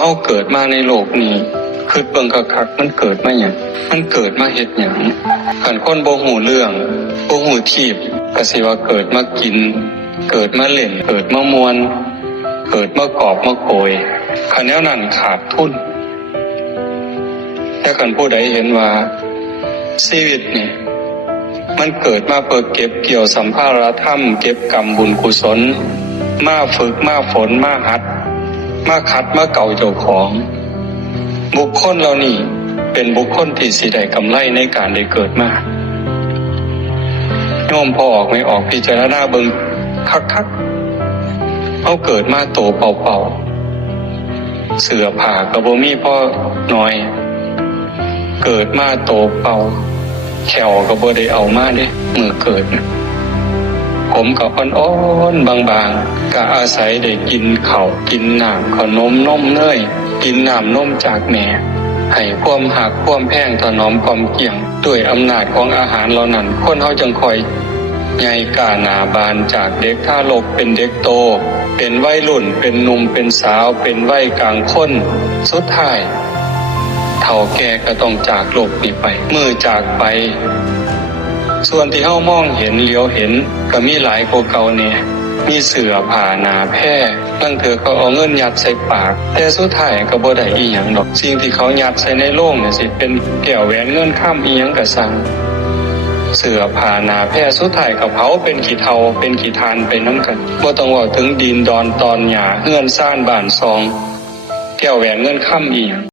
เฮาเกิดมาในโลกนี้คือเบิ่งคักๆมันเกิดมาหยังมันเกิดมาเฮ็ดหยังคันคนบ่ฮู้เรื่องบ่ฮู้ทีปก็สิว่าเกิดมากินเกิดมาเล่นเกิดมามวนเกิดมากอบมาโกยคันแนวนั้นขาดทุนแต่คันผู้ใดเห็นว่าชีวิตนี่มันเกิดมาเพื่อเก็บเกี่ยวสัมภาระธรรมเก็บกรรมบุญกุศลมาฝึกมาฝนมาหัดมาคัดมาเก่าเจ้าของบุคคลเหล่านี้เป็นบุคคลที่สิได้กำไรในการได้เกิดมาโยมพอออกไม่ออกพิจารณาเบิ่งคักๆเอาเกิดมาโตเป่าๆเสื้อผ้าก็บ่มีพอน้อยเกิดมาโตเป่าแขวก็บ่ได้เอามาเด้เมื่อเกิดผมก็อ่อนๆบางๆก็อาศัยได้กินข้าวกินน้ำขนมนมเนยกินน้ำนมจากแม่ให้ความหักความแพงถนอมความเกี่ยงด้วยอำนาจของอาหารเหล่านั้นคนเฮาจึงคอยใหญ่กล้าหนาบานจากเด็กทารกเป็นเด็กโตเป็นวัยรุ่นเป็นหนุ่มเป็นสาวเป็นวัยกลางคนสุดท้ายเฒ่าแก่ก็ต้องจากโลกนี้ไปเมื่อจากไปส่วนที่เฮามองเห็นเหลียวเห็นก็มีหลายกว่าเก่าแน่มีเสื้อผ้าหนาแพร่บางเถื่อเขาเอาเงินยัดใส่ปากแต่สุดท้ายก็บ่ได้อีหยังดอกสิ่งที่เขายัดใส่ในโลงเนี่ยสิเป็นแก้วแหวนเงินข้ามอีหยังก็สั่งเสื้อผ้าหนาแพร่สุดท้ายก็เผาเป็นขี้เถ้าเป็นขี้ทานไปนำกันบ่ต้องว่าถึงดินดอนตอนหญ้าเฮือนซ่านบ้านซองแก้วแหวนเงินข้ามอีหยัง